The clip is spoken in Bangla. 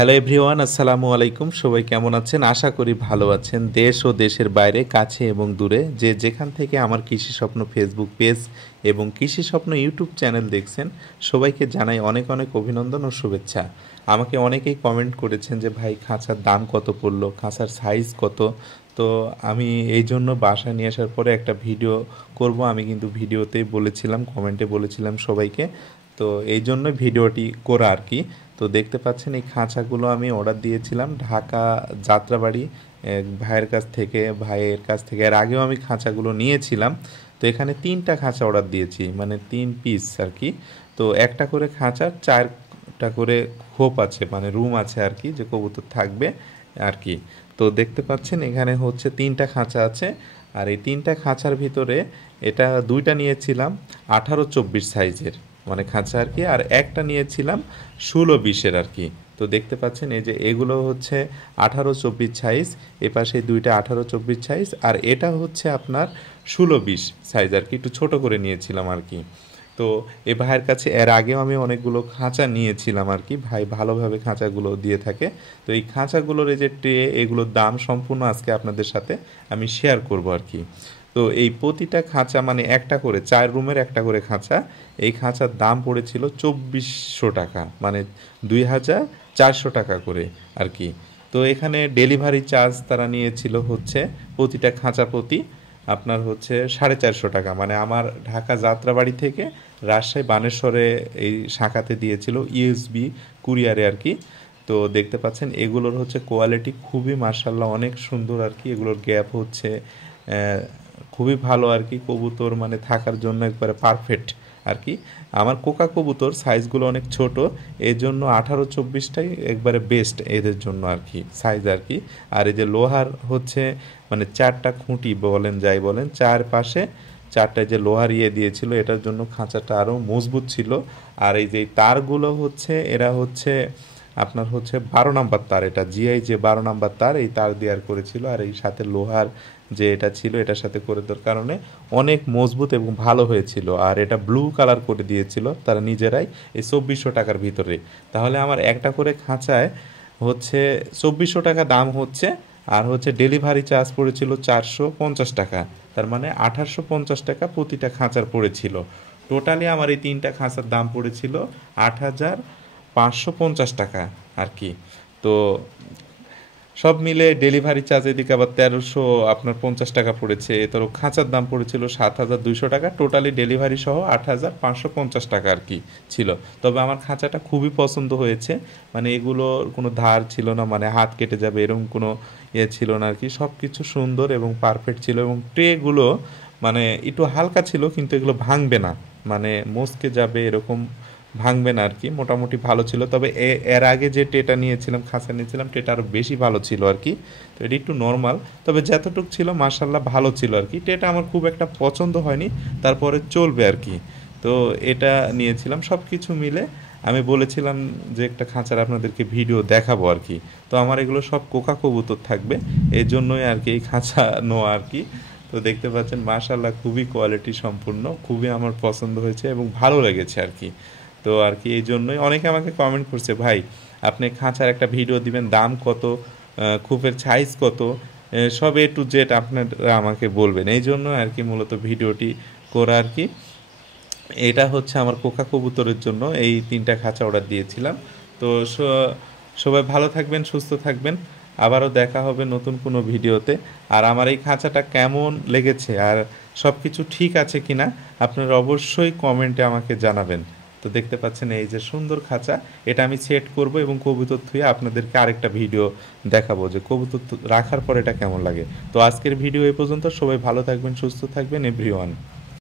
হ্যালো এভরিওয়ান, আসসালামু আলাইকুম। সবাই কেমন আছেন? আশা করি ভালো আছেন। দেশ ও দেশের বাইরে, কাছে এবং দূরে, যে যেখান থেকে আমার কৃষি স্বপ্ন ফেসবুক পেজ এবং কৃষি স্বপ্ন ইউটিউব চ্যানেল দেখছেন, সবাইকে জানাই অনেক অনেক অভিনন্দন ও শুভেচ্ছা। আমাকে অনেকেই কমেন্ট করেছেন যে ভাই, খাঁচার দাম কত পড়লো, খাঁচার সাইজ কত। তো আমি এই জন্য বাসায় নিয়ে আসার পরে একটা ভিডিও করব। আমি কিন্তু ভিডিওতেই বলেছিলাম, কমেন্টে বলেছিলাম সবাইকে। তো এই জন্য ভিডিওটি করা আর কি। তো দেখতে পাচ্ছেন এই খাঁচাগুলো আমি অর্ডার দিয়েছিলাম ঢাকা যাত্রাবাড়ি এক ভাইয়ের কাছ থেকে। এর আগেও আমি খাঁচাগুলো নিয়েছিলাম। তো এখানে 3টা খাঁচা অর্ডার দিয়েছি, মানে 3 পিস আর কি। তো একটা করে খাঁচার 4টা করে খোপ আছে, মানে রুম আছে আর কি, যে কবুতর থাকবে আর কি। তো দেখতে পাচ্ছেন এখানে হচ্ছে 3টা খাঁচা আছে। আর এই 3টা খাঁচার ভিতরে এটা 2টা নিয়েছিলাম 18-24 সাইজের, মানে খাঁচা আর কি। আর একটা নিয়েছিলাম 16-20-এর আর কি। তো দেখতে পাচ্ছেন এই যে এগুলো হচ্ছে 18-24 সাইজ, এপাশে 2টা 18-24 সাইজ, আর এটা হচ্ছে আপনার 16-20 সাইজ আর কি, একটু ছোট করে নিয়েছিলাম আর কি। তো এ ভাইয়ের কাছে এর আগেও আমি অনেকগুলো খাঁচা নিয়েছিলাম আর কি, ভাই ভালোভাবে খাঁচাগুলো দিয়ে থাকে। তো এই খাঁচাগুলোর এই যে ট্রে, এগুলোর দাম সম্পূর্ণ আজকে আপনাদের সাথে আমি শেয়ার করব আর কি। তো এই প্রতিটা খাঁচা, মানে একটা করে 4 রুমের একটা করে খাঁচা, এই খাঁচার দাম পড়েছিল 2400 টাকা, মানে 2400 টাকা করে আর কি। তো এখানে ডেলিভারি চার্জ তারা নিয়েছিল হচ্ছে প্রতিটা খাঁচা প্রতি আপনার হচ্ছে 450 টাকা, মানে আমার ঢাকা যাত্রাবাড়ি থেকে রাজশাহী বানেশ্বরে এই শাখাতে দিয়েছিল ইউএসবি কুরিয়ারে আর কি। তো দেখতে পাচ্ছেন এগুলোর হচ্ছে কোয়ালিটি খুবই মাশাআল্লাহ অনেক সুন্দর আর কি। এগুলোর গ্যাপ হচ্ছে খুবই ভালো আর কি, কবুতর মানে থাকার জন্য একবারে পারফেক্ট আর কি। আমার কোকা কবুতর সাইজগুলো অনেক ছোট, এই জন্য 18-24টাই একবারে বেস্ট এদের জন্য আর কি, সাইজ আর কি। আর এই যে লোহার হচ্ছে মানে 4টা খুঁটি বলেন যাই বলেন, চারপাশে 4টা যে লোহার দিয়েছিল, এটার জন্য খাঁচাটা আরও মজবুত ছিল। আর এই যে তারগুলো হচ্ছে এরা হচ্ছে আপনার হচ্ছে 12 নাম্বার তার, এটা জিআই যে 12 নাম্বার তার, এই তার দেওয়ার করেছিল। আর এই সাথে লোহার যে এটা ছিল, এটার সাথে করে দেওয়ার কারণে অনেক মজবুত এবং ভালো হয়েছিল। আর এটা ব্লু কালার করে দিয়েছিল তারা নিজেরাই এই 2400 টাকার ভিতরে। তাহলে আমার একটা করে খাঁচায় হচ্ছে 2400 টাকা দাম হচ্ছে। আর হচ্ছে ডেলিভারি চার্জ পড়েছিল 450 টাকা, তার মানে 1850 টাকা প্রতিটা খাঁচার পড়েছিল। টোটালি আমার এই 3টা খাঁচার দাম পড়েছিল 8550 টাকা আর কি। তো সব মিলে ডেলিভারি চার্জ এদিকে আবার 1350 টাকা পড়েছে। তোর খাঁচার দাম পড়েছিল 7200 টাকা, টোটালি ডেলিভারি সহ 8550 টাকা আর কি ছিল। তবে আমার খাঁচাটা খুবই পছন্দ হয়েছে, মানে এগুলোর কোনো ধার ছিল না, মানে হাত কেটে যাবে এরকম কোনো ছিল না আর কি। সব কিছু সুন্দর এবং পারফেক্ট ছিল, এবং ট্রেগুলো মানে একটু হালকা ছিল, কিন্তু এগুলো ভাঙবে না, মানে মস্কে যাবে এরকম, ভাঙবে না আর কি। মোটামুটি ভালো ছিল। তবে এর আগে যে টেটা নিয়েছিলাম, খাঁচা নিয়েছিলাম, টেটা আরও বেশি ভালো ছিল আর কি। তো এটা একটু নর্মাল, তবে যতটুক ছিল মাশাল্লাহ ভালো ছিল আর কি। টেটা আমার খুব একটা পছন্দ হয়নি, তারপরে চলবে আর কি। তো এটা নিয়েছিলাম। সব কিছু মিলে আমি বলেছিলাম যে একটা খাঁচার আপনাদেরকে ভিডিও দেখাবো আর কি। তো আমার এগুলো সব কোকা কবুতর থাকবে, এই জন্যই আর কি এই খাঁচা নেওয়া আর কি। তো দেখতে পাচ্ছেন মাশাল্লাহ খুবই কোয়ালিটি সম্পূর্ণ, খুবই আমার পছন্দ হয়েছে এবং ভালো লেগেছে আর কি। তো আর কি এই জন্যই অনেকে আমাকে কমেন্ট করছে, ভাই আপনি খাঁচার একটা ভিডিও দিবেন, দাম কত, খোপের সাইজ কত, সব A to Z আপনারা আমাকে বলবেন। এই জন্য আর কি মূলত ভিডিওটি করা আর কি। এটা হচ্ছে আমার কোকা কবুতরের জন্য এই 3টা খাঁচা অর্ডার দিয়েছিলাম। তো সবাই ভালো থাকবেন, সুস্থ থাকবেন। আবারও দেখা হবে নতুন কোনো ভিডিওতে। আর আমার এই খাঁচাটা কেমন লেগেছে আর সব কিছু ঠিক আছে কি না, আপনারা অবশ্যই কমেন্টে আমাকে জানাবেন। তো দেখতে পাচ্ছেন এই যে সুন্দর খাঁচা, এটা আমি সেট করব এবং কবুতর থুয়ে আপনাদেরকে আরেকটা ভিডিও দেখাবো যে কবুতর রাখার পর এটা কেমন লাগে। তো আজকের ভিডিও এই পর্যন্ত। সবাই ভালো থাকবেন, সুস্থ থাকবেন এভরিওয়ান।